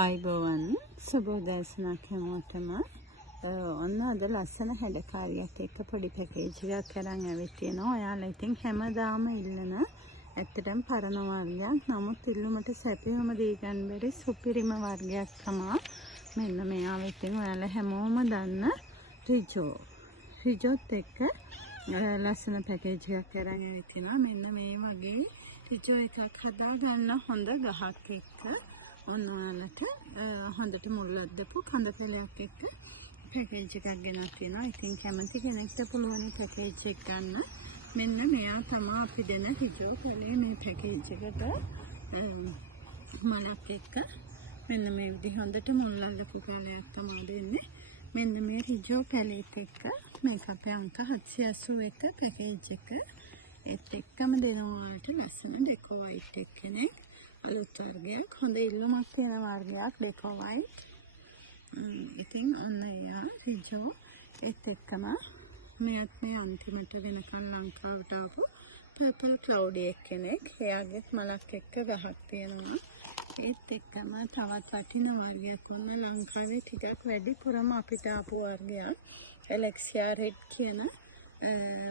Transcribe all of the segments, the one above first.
ආයිබෝවන් සුබෝදෑසනක් හැමෝටම ඔන්න අද ලස්සන හැඩකාරියක් එක්ක පොඩි පැකේජ් එකක් අරන් ඇවිත් තියෙනවා. ඔයාලා ඉතින් හැමදාම ඉල්ලන ඇත්තටම පරණ වර්ගයක්. නමුත් ඉල්ලුමට සැපියම දී ගන්න බැරි සුපිරිම වර්ගයක් තමයි මෙන්න මෙයාව. ඉතින් ඔයාලා හැමෝම දන්න රිජෝත් එක්ක ලස්සන පැකේජ් එකක් අරන් ඇවිත් තියෙනවා. මෙන්න මේ වගේ රිජෝ එකක් හදා ගන්න හොඳ ගහක් එක්ක ඔන්න ඔයාලට හොඳට මුල් අද්දපු කඳ පෙළයක් එක්ක පැකේජ් එකක් ගෙනත් තියෙනවා. ඉතින් කැමති කෙනෙක්ට පුළුවන් පැකේජ් එක ගන්න. මෙන්න මෙයා තමයි අපි දෙන රිජෝ පැලේ මේ පැකේජ් එකට මලක් එක්ක මෙන්න මේ විදිහ හොඳට මුල් අද්දපු පැලයක් තමයි දෙන්නේ. මෙන්න මේ රිජෝ පැලේත් එක්ක මේක අපේ අංක 781 පැකේජ් එක ඒත් එක්කම දෙනවා වලට ලස්සන ඩෙකෝ වයිට් එක කෙනෙක් අලුත් වර්ගයක් හොඳ ඉල්ලුමක් තියෙන වර්ගයක් ඩෙකෝ වයිට්. ඉතින් ඔන්න එයා රිජෝ ඒත් එක්කම මෙයත් මේ අන්තිමට වෙනකන් ලංකාවට ආපු පර්පල් ක්ලවුඩි කෙනෙක්. එයාගෙත් මලක් එක්ක ගහක් තියෙනවා. ඒත් එක්කම තවත් වටින වර්ගයක් ඔන්න ලංකාවේ ටිකක් වැඩිපුරම අපිට ආපු වර්ගයක් එලෙක්සියා රෙඩ් කියන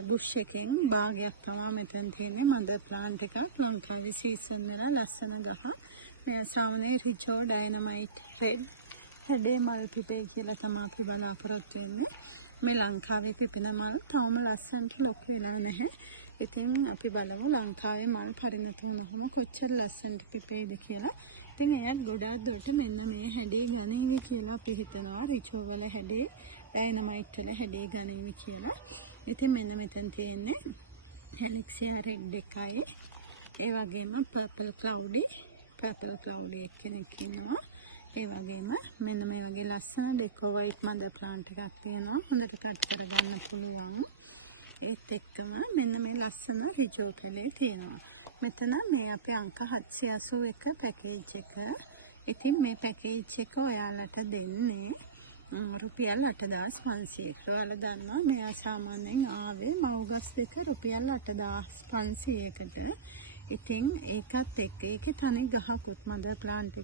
බුෂ් එකෙන් භාගයක් තමයි මෙතන තියෙන්නේ. මදර් ප්ලාන්ට් එකක් ලංකාවේ සීසන් වල ලස්සන ගහ. මේ සාමනේ රිජෝ ඩයිනමයිට් රෙඩ් හැඩේ මල් පිටේ කියලා තමයි අපි බලාපොරොත්තු වෙන්නේ. මේ ලංකාවේ පිපෙන මල් තවම ලස්සනට ලොකු වෙලා නැහැ. ඉතින් අපි බලමු ලංකාවේ මල් පරිණත වුණාම කොච්චර ලස්සනට පිපෙයිද කියලා. ඉතින් එයත් ගොඩාක් දුරට මෙන්න මේ හැඩේ ගණීවි කියලා අපි හිතනවා. රිජෝ වල හැඩේ ඩයිනමයිට් වල හැඩේ ගණීවි කියලා. ඉතින් මෙන්න මෙතන තියෙන්නේ එලෙක්සියා රෙඩ් එකයි ඒ වගේම පර්පල් ක්ලවුඩි කෙනෙක් ඉන්නවා. ඒ වගේම මෙන්න මේ වගේ ලස්සන ඩෙකෝ වයිට් මදර් ප්ලාන්ට් එකක් තියෙනවා. හොඳට කට් කරගන්න පුළුවන්. ඒත් එක්කම මෙන්න මේ ලස්සන රිජෝ පැලේ තියෙනවා. මෙතන මේ අපේ අංක 781 පැකේජ් එක. ඉතින් මේ පැකේජ් එක ඔයාලට දෙන්නේ රුපියල් 8500කට. ඔයාලා දන්නවා මෙයා සාමාන්‍යයෙන් ආවේ මව්ගස් දෙක රුපියල් 8500කට. ඉතින් ඒකත් එක්ක ඒකේ තනි ගහකුත් මදර් ප්ලාන්ට්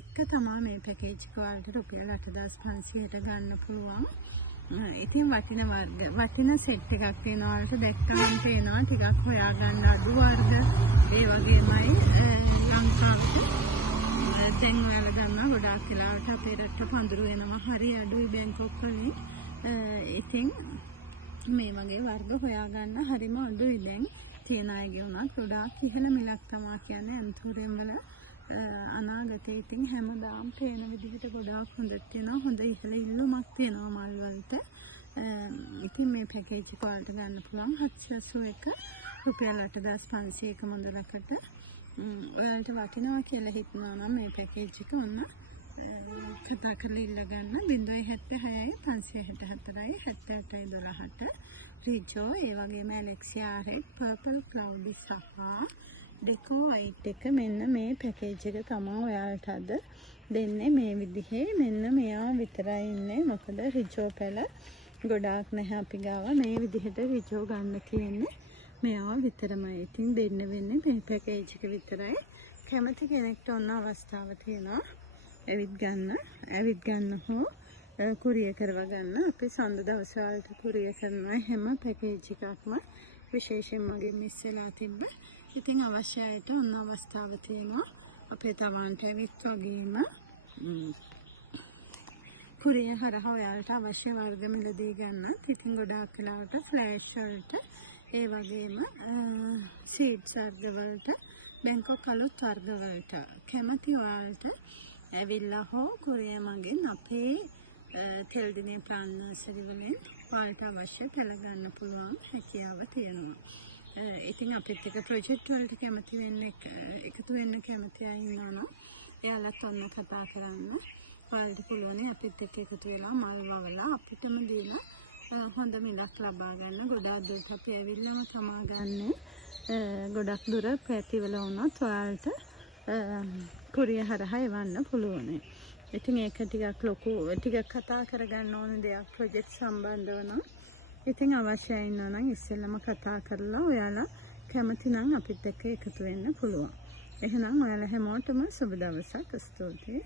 එක තමයි මේ පැකේජ් එක වලට රුපියල් 8500ට ගන්න පුළුවන්. ඉතින් වටින සෙට් එකක් වෙනවා. වලට දැක්කම පේනවා ටිකක් හොයාගන්න අඩු වර්ග. ඒ වගේමයි ලංකාවේ දැන් ඔයාලා දන්නවා ගොඩාක් වෙලාවට අපේ රටට පඳුරු වෙනවා හරි අඩුයි බැංකොක් වලින්. ඉතින් මේ වගේ වර්ග හොයාගන්න හරිම අඩුයි. දැන් තියෙන අයගේ උනත් ගොඩාක් ඉහළ මිලක් තමයි කියන්නේ ඇන්තෝරියම් වල අනාගතේ. ඉතින් හැමදාම පේන විදිහට ගොඩාක් හොඳට තියෙනවා. හොඳ ඉහළ ඉල්ලුමක් තියෙනවා මල් වලට. ඉතින් මේ පැකේජ් එක වලට ගන්න පුළුවන් 781 රුපියල් 8500ක මුදලකට. ඔයාලට වටිනවා කියලා හිතනවා නම් මේ පැකේජ් එක ඔන්න කතා කරලා ඉල්ල ගන්න 076 564 7812 රිජෝ. ඒ වගේම එලෙක්සියා රෙඩ් පර්පල් ක්ලවුඩි සහ ඩෙකෝ වයිට් එක. මෙන්න මේ පැකේජ් එක තමයි ඔයාලට අද දෙන්නේ. මේ විදිහේ මෙන්න මෙයා විතරයි ඉන්නේ. මොකද රිජෝ පැල ගොඩාක් නැහැ අපි ගාව. මේ විදිහට රිජෝ ගන්න තියෙන්නේ මෙයා විතරමයි. ඉතින් දෙන්න වෙන්නේ මේ පැකේජ් එක විතරයි. කැමති කෙනෙක්ට ඔන්න අවස්ථාව තියෙනවා ඇවිත් ගන්න හෝ කුරිය කරව ගන්න. අපි සඳ දවස් වලට කුරිය කරන හැම පැකේජ් එකක්ම විශේෂයෙන් මගේ මිස් වෙලා තිබ්බ. ඉතින් අවශ්‍ය අයට ඔන්න අවස්ථාව තියෙනවා අපේ තමන්ට ඇවිත් වගේම කුරිය හරහා ඔයාලට අවශ්‍ය වර්ග මිලදී ගන්න. ඉතින් ගොඩාක් වෙලාවට ෆ්ලෑෂ් වලට ඒ වගේම සීඩ්ස් වර්ග වලට බැංකොක් අලුත් වර්ග වලට කැමති ඔයාලට ඇවිල්ලා හෝ කුරිය මගෙන් අපේ තෙල්දිනේ ප්ලාන්ට් නර්සරි වලින් ඔයාලට අවශ්‍ය පෙළ ගන්න පුළුවන් හැකියාව තියෙනවා. ඉතින් අපිත් එක ප්‍රොජෙක්ට් වලට කැමති වෙන්න එකතු වෙන්න කැමති අය ඉන්නවා. එයාලත් ඔන්න කතා කරන්න. ඔයාලට පුළුවන් අපිත් එක්ක එකතු වෙලා මල් වවලා අපිටම දීලා හොඳ මිලක් ලබා ගන්න. ගොඩාක් දුරට අපි ඇවිල්ලාම තමා ගන්න. ගොඩක් දුර පැතිවල වුණොත් ඔයාලට කුරිය හරහා එවන්න පුළුවන්. ඉතින් ඒක ටිකක් ලොකු ටිකක් කතා කරගන්න ඕන දෙයක් ප්‍රොජෙක්ට් සම්බන්ධව නම්. ඉතින් අවශ්‍යයි නම් ඉස්සෙල්ලම කතා කරලා ඔයාලා කැමති නම් අපිත් එක්ක එකතු වෙන්න පුළුවන්. එහෙනම් ඔයාලා හැමෝටම සුබ දවසක්. ස්තුතියි.